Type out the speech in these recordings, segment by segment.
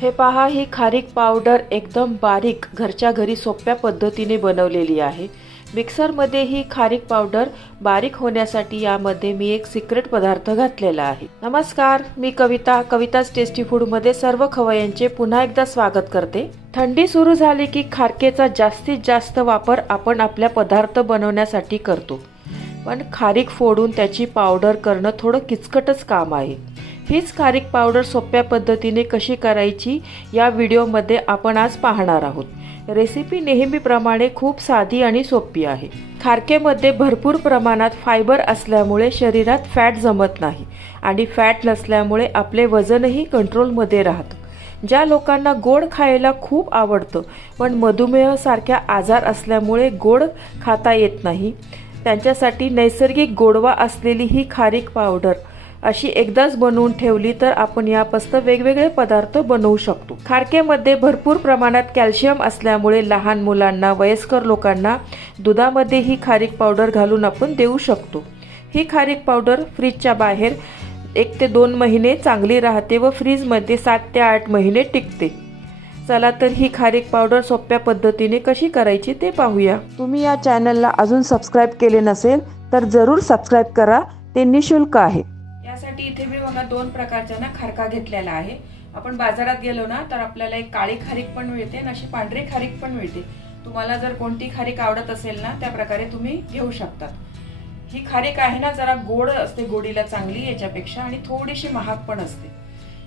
हे पहा ही खारीक पावडर एकदम बारीक घरच्या घरी सोप्या पद्धतीने बनवलेली आहे. मिक्सरमध्ये ही खारीक पावडर बारीक होण्यासाठी यामध्ये मी एक सिक्रेट पदार्थ घातलेला आहे. नमस्कार मी कविता कविताज टेस्टी फूडमध्ये सर्व खवयांचे पुन्हा एकदा स्वागत करते. थंडी सुरू झाली की खारकेचा जास्तीत जास्त वापर आपण आपल्या पदार्थ बनवण्यासाठी करतो. पण खारीक फोडून त्याची पावडर करणं थोडं किचकटच काम आहे. हीच खारीक पावडर सोप्या पद्धतीने कशी करायची या व्हिडिओमध्ये आपण आज पाहणार आहोत. रेसिपी नेहमीप्रमाणे खूप साधी आणि सोपी आहे. खारकेमध्ये भरपूर प्रमाणात फायबर असल्यामुळे शरीरात फॅट जमत नाही आणि फॅट नसल्यामुळे आपले वजनही कंट्रोलमध्ये राहतं. ज्या लोकांना गोड खायला खूप आवडतं पण मधुमेहासारख्या आजार असल्यामुळे गोड खाता येत नाही त्यांच्यासाठी नैसर्गिक गोडवा असलेली ही खारीक पावडर अशी एकदाच बनवून ठेवली तर आपण यापासून वेगवेगळे पदार्थ बनवू शकतो. खारकेमध्ये भरपूर प्रमाणात कॅल्शियम असल्यामुळे लहान मुलांना वयस्कर लोकांना दुधामध्ये ही खारीक पावडर घालून आपण देऊ शकतो. ही खारीक पावडर फ्रीजच्या बाहेर एक ते दोन महिने चांगली राहते व फ्रीजमध्ये सात ते आठ महिने टिकते. चला तर ही खारीक पावडर सोप्या पद्धतीने कशी करायची ते पाहूया. तुम्ही या चॅनलला अजून सबस्क्राईब केले नसेल तर जरूर सबस्क्राईब करा. ते निशुल्क आहे. यासाठी इथे मी बघा दोन प्रकारच्या ना खारका घेतलेला आहे. आपण बाजारात गेलो ना तर आपल्याला एक काळी खारीक पण मिळते आणि अशी पांढरी खारीक पण मिळते. तुम्हाला जर कोणती खारीक आवडत असेल ना त्या प्रकारे तुम्ही घेऊ शकतात. ही खारीक आहे ना जरा गोड असते गोडीला चांगली याच्यापेक्षा आणि थोडीशी महाग पण असते.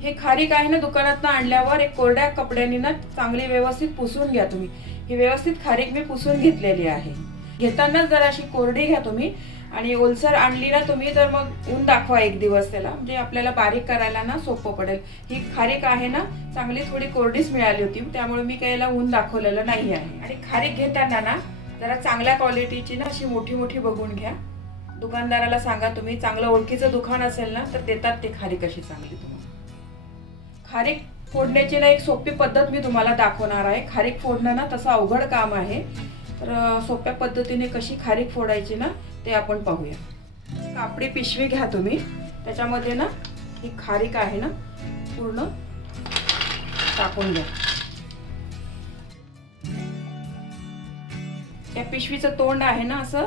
हे खारीक आहे ना दुकानात आणल्यावर एक कोरड्या कपड्याने ना चांगली व्यवस्थित पुसून घ्या तुम्ही. ही व्यवस्थित खारीक मी पुसून घेतलेली आहे. घेताना जरा अशी कोरडी घ्या तुम्ही. आणि ओलसर आणली ना तुम्ही तर मग ऊन दाखवा एक दिवस त्याला. म्हणजे आपल्याला बारीक करायला ना सोपं पडेल. ही खारीक आहे ना चांगली थोडी कोरडीच मिळाली होती. त्यामुळे मी काही याला ऊन दाखवलेलं नाही आहे. आणि खारीक घेताना ना जरा चांगल्या क्वालिटीची ना अशी मोठी मोठी बघून घ्या. दुकानदाराला सांगा तुम्ही चांगलं ओळखीचं दुकान असेल ना तर देतात ते खारीक अशी चांगली तुम्हाला. खारीक फोडण्याची ना एक सोपी पद्धत मी तुम्हाला दाखवणार आहे. खारीक फोडणं ना तसं अवघड काम आहे. तर सोप्या पद्धतीने कशी खारीक फोडायची ना ते आपण पाहूया. कापडी पिशवी घ्या तुम्ही. त्याच्यामध्ये ना ही खारीक आहे ना पूर्ण टाकून घ्या. या पिशवीचं तोंड आहे ना असं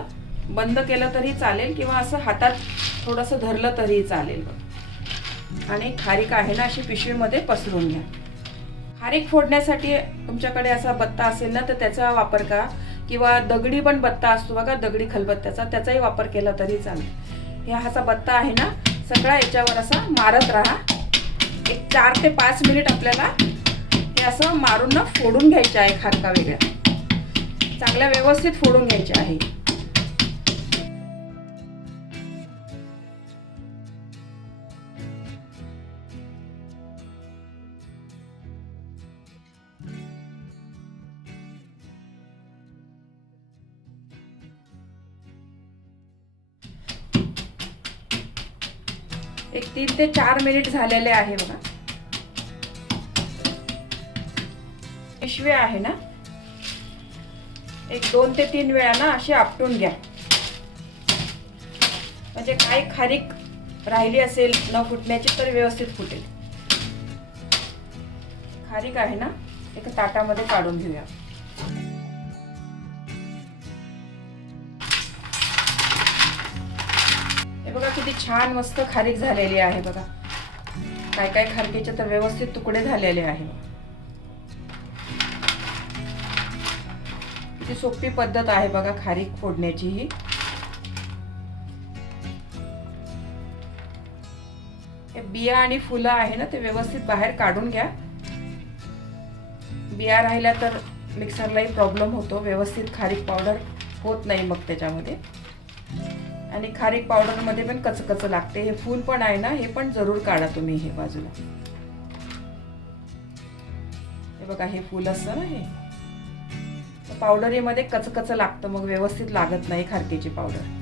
बंद केलं तरी चालेल किंवा असं हातात थोडंसं धरलं तरी चालेल आणि खारीक आहे ना अशी पिशवीमध्ये पसरून घ्या. खारीक फोडण्यासाठी तुमच्याकडे असा बत्ता असेल ना तर त्याचा वापर करा. किंवा दगडी पण बत्ता असतो बघा दगडी खलबत्त्याचा. त्याचाही वापर केला तरी चालेल. ह्या हाचा बत्ता आहे ना सगळा याच्यावर असा मारत राहा. एक चार ते पाच मिनिट आपल्याला हे असं मारून ना फोडून घ्यायचं आहे खारका वेगळ्या. चांगल्या व्यवस्थित फोडून घ्यायचे आहे. एक तीन ते चार मिनिट झालेले आहे बघा. पिशवी आहे ना? एक दोन ते तीन वेळा ना अशी आपटून घ्या. म्हणजे काय खारीक राहिली असेल न फुटण्याची तर व्यवस्थित फुटेल. खारीक आहे ना? एका ताटामध्ये काढून घेऊया. हे बघा किती छान मस्त खारीक झालेली आहे बघा. काय काय खारकीचे तर व्यवस्थित तुकडे झालेले आहे. किती सोपी पद्धत आहे बघा खारीक फोडण्याची ही. बिया आणि फुलं आहे ना ते व्यवस्थित बाहेर काढून घ्या. बिया राहिल्या तर मिक्सरलाही प्रॉब्लेम होतो. व्यवस्थित खारीक पावडर होत नाही मग त्याच्यामध्ये. आणि खारीक पावडरमध्ये पण कचकच लागते. हे फूल पण आहे ना हे पण जरूर काढा तुम्ही हे बाजूला. हे बघा हे फूल असतं ना हे. पावडरीमध्ये कचकच लागतं मग व्यवस्थित लागत नाही खारकेची पावडर.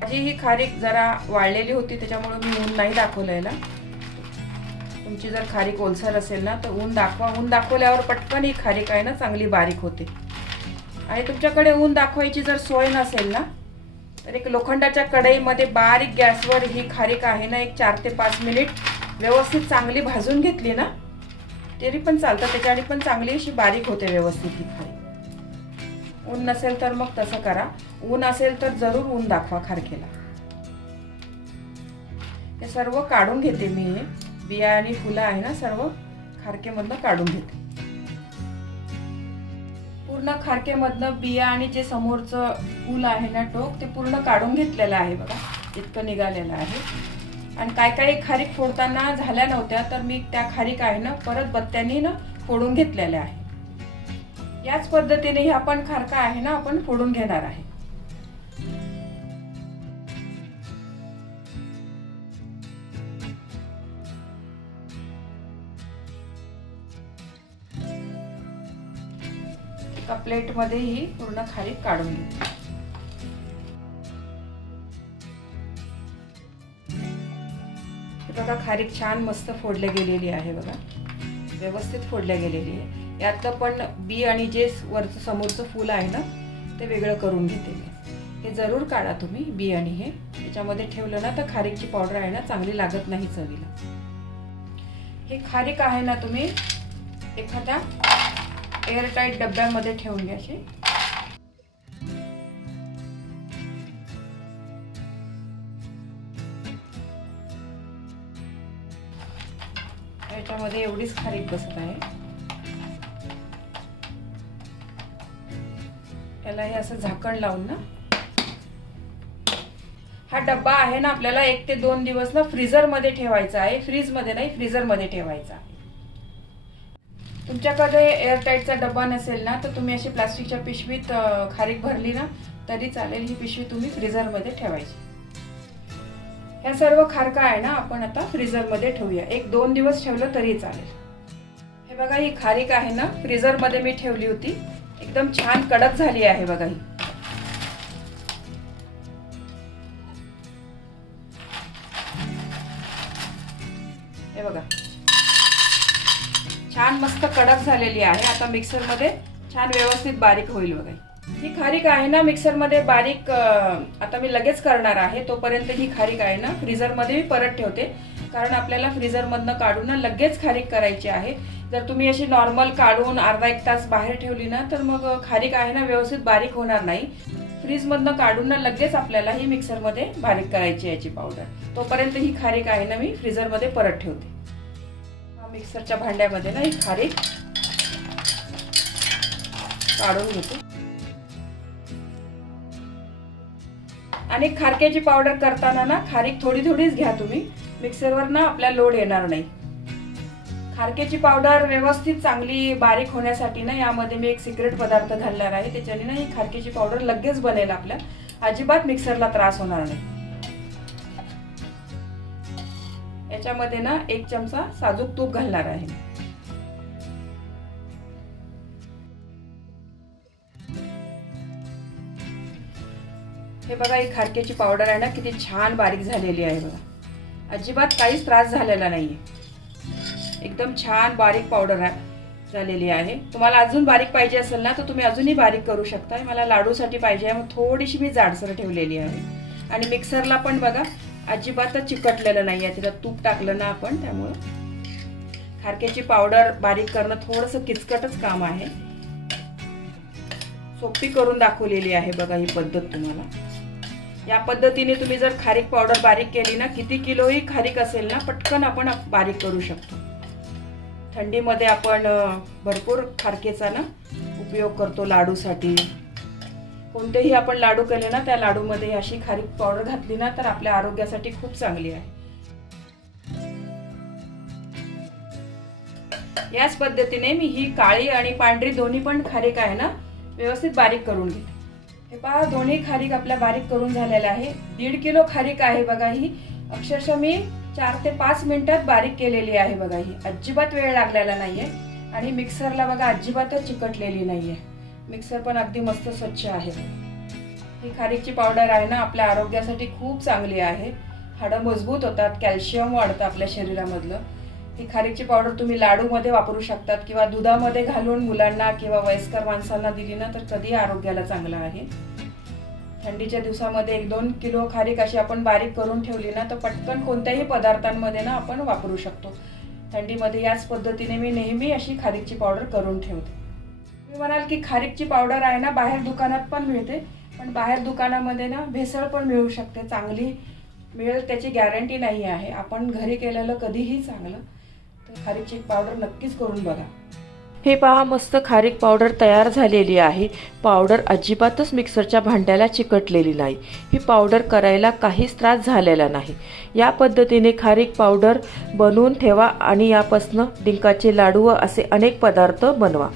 माझी ही खारीक जरा वाळलेली होती त्याच्यामुळे मी ऊन नाही दाखवलं याला तुमची जर खारीक ओलसर असेल ना तर ऊन दाखवा. ऊन दाखवल्यावर पटकन ही खारीक आहे ना चांगली बारीक होते. आणि तुमच्याकडे ऊन दाखवायची जर सोय नसेल ना तर एक लोखंडाच्या कढईमध्ये बारीक गॅसवर ही खारीक आहे ना एक चार ते पाच मिनिट व्यवस्थित चांगली भाजून घेतली ना तरी पण चालतं. त्याच्याने पण चांगली अशी बारीक होते व्यवस्थित ही खारीक ऊन नसेल तर मग तसं करा. ऊन असेल तर जरूर ऊन दाखवा खारकेला हे सर्व काढून घेते मी. हे बिया आणि फुलं आहे ना सर्व खारकेमधनं काढून घेते. पूर्ण खारकेमधनं बिया आणि जे समोरचं फूल आहे ना टोक ते पूर्ण काढून घेतलेलं आहे बघा. इतकं निघालेलं आहे. आणि काय काही खारीक फोडताना झाल्या नव्हत्या तर मी त्या खारीक आहे ना परत बत्त्यांनी ना फोडून घेतलेल्या आहे. याच पद्धतीने ह्या पण खारका आहे ना आपण फोडून घेणार आहे. एका प्लेटमध्ये ही पूर्ण खारीक काढून घेते हे बघा खारीक छान मस्त फोडल्या गेलेली आहे बघा. व्यवस्थित फोडल्या गेलेली आहे. यातलं पण बी आणि जे वरचं समोरचं फूल आहे ना ते वेगळं करून घेते हे जरूर काढा तुम्ही बी आणि हे. त्याच्यामध्ये ठेवलं ना तर खारीकची पावडर आहे ना चांगली लागत नाही चवीला. हे खारीक आहे ना तुम्ही एखाद्या एअरटाईट डब्यामध्ये ठेवून घ्या याच्यामध्ये एवढीच खारीक बसत आहे. याला हे असं झाकण लावून ना. हा डब्बा आहे ना आपल्याला एक ते दोन दिवस ना फ्रीजरमध्ये ठेवायचा आहे. फ्रीजमध्ये नाही फ्रीजरमध्ये ठेवायचा. आहे तुमच्याकडे एअरटाईटचा डबा नसेल ना तर तुम्ही अशी प्लास्टिकच्या पिशवीत खारीक भरली ना तरी चालेल ही पिशवी तुम्ही फ्रीझरमध्ये ठेवायची. ह्या सर्व खारका आहे ना आपण आता फ्रीझरमध्ये ठेवूया. एक दोन दिवस ठेवलं तरी चालेल. हे बघा ही खारीक आहे ना फ्रीझरमध्ये मी ठेवली होती. एकदम छान कडक झाली आहे बघा ही. हे बघा. छान मस्त कडक झालेली आहे. आता मिक्सरमध्ये छान व्यवस्थित बारीक होईल बघा. ही खारीक आहे ना मिक्सरमध्ये बारीक आता मी लगेच करणार आहे. तोपर्यंत ही खारीक आहे ना फ्रीझरमध्ये मी परत ठेवते. कारण आपल्याला फ्रीझरमधनं काढून ना लगेच खारीक करायची आहे. जर तुम्ही अशी नॉर्मल काढून अर्धा एक तास बाहेर ठेवली ना तर मग खारीक आहे ना व्यवस्थित बारीक होणार नाही. फ्रीजमधनं काढून ना लगेच आपल्याला ही मिक्सरमध्ये बारीक करायची याची पावडर. तोपर्यंत ही खारीक आहे ना मी फ्रीझरमध्ये परत ठेवते. मिक्सरच्या भांड्यामध्ये ना ही खारीक काढून घेते. आणि खारक्याची पावडर करताना ना खारीक थोडी थोडीच घ्या तुम्ही. मिक्सरवर ना आपल्या लोड येणार नाही. खारक्याची पावडर व्यवस्थित चांगली बारीक होण्यासाठी ना यामध्ये मी एक सिक्रेट पदार्थ घालणार आहे. त्याच्याने ना ही खारक्याची पावडर लगेच बनेल आपल्या. अजिबात मिक्सरला त्रास होणार नाही. याच्यामध्ये ना एक चमचा साजूक तूप घालणार आहे. हे बघा ही खारक्याची पावडर आहे ना किती छान बारीक झालेली आहे बघा. अजिबात काहीच त्रास झालेला नाहीये. एकदम छान बारीक पावडर झालेली आहे. तुम्हाला अजून बारीक पाहिजे असेल ना तर तुम्ही अजूनही बारीक करू शकता मला लाडूसाठी पाहिजे आहे मग थोडीशी मी जाडसर ठेवलेली आहे. आणि मिक्सरला पण बघा अजिबातच चिकटलेलं नाही आहे तिथं तूप टाकलं ना आपण त्यामुळं. खारक्याची पावडर बारीक करणं थोडंसं किचकटच काम आहे. सोपी करून दाखवलेली आहे बघा ही पद्धत तुम्हाला. या पद्धतीने तुम्ही जर खारीक पावडर बारीक केली ना किती किलोही खारीक असेल ना पटकन आपण बारीक करू शकतो. थंडीमध्ये आपण भरपूर खारकेचा ना उपयोग करतो लाडूसाठी. कोणतेही आपण लाडू केले ना त्या लाडूमध्ये अशी खारीक पावडर घातली ना तर आपल्या आरोग्यासाठी खूप चांगली आहे. याच पद्धतीने मी ही काळी आणि पांढरी दोन्ही पण खारीक आहे ना व्यवस्थित बारीक करून घेते. हे पहा दोन्ही खारीक आपल्या बारीक करून झालेल्या आहे. दीड किलो खारीक आहे बघा ही. अक्षरशः मी चार ते पाच मिनिटात बारीक केलेली आहे बघा ही. अजिबात वेळ लागलेला नाहीये. आणि मिक्सरला बघा अजिबातच चिकटलेली नाहीये. मिक्सर पण अगदी मस्त स्वच्छ आहे. ही खारीकची पावडर आहे ना आपल्या आरोग्यासाठी खूप चांगली आहे. हाडं मजबूत होतात कॅल्शियम वाढतं आपल्या शरीरामधलं. ही खारीकची पावडर तुम्ही लाडूमध्ये वापरू शकतात किंवा दुधामध्ये घालून मुलांना किंवा वयस्कर माणसांना दिली ना तर कधी आरोग्याला चांगलं आहे. थंडीच्या दिवसामध्ये एक दोन किलो खारीक अशी आपण बारीक करून ठेवली ना तर पटकन कोणत्याही पदार्थांमध्ये ना आपण वापरू शकतो. थंडीमध्ये याच पद्धतीने मी नेहमी अशी खारीकची पावडर करून ठेवते. मी म्हणाल की खारीकची पावडर आहे ना बाहेर दुकानात पण मिळते पण बाहेर दुकानामध्ये ना भेसळ पण मिळू शकते चांगली मिळेल त्याची गॅरंटी नाही आहे. आपण घरी केलेलं कधीही चांगलं तर खारीकची पावडर नक्कीच करून बघा. हे पहा मस्त खारीक पावडर तयार झालेली आहे. पावडर अजिबातच मिक्सरच्या भांड्याला चिकटलेली नाही. ही पावडर करायला काहीच त्रास झालेला नाही. या पद्धतीने खारीक पावडर बनवून ठेवा आणि यापासनं डिंकाचे लाडू व असे अनेक पदार्थ बनवा.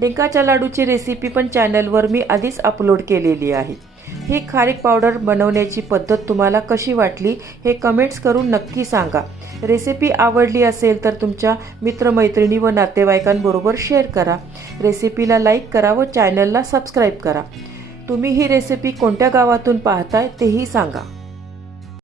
डिंकाच्या लाडूची रेसिपी पण चॅनलवर मी आधीच अपलोड केलेली आहे. ही खारीक पावडर बनवण्याची पद्धत तुम्हाला कशी वाटली हे कमेंट्स करून नक्की सांगा. रेसिपी आवडली असेल तर तुमच्या मित्रमैत्रिणी व नातेवाईकांबरोबर शेअर करा. रेसिपीला लाईक करा व चॅनलला सबस्क्राईब करा. तुम्ही ही रेसिपी कोणत्या गावातून पाहताय तेही सांगा.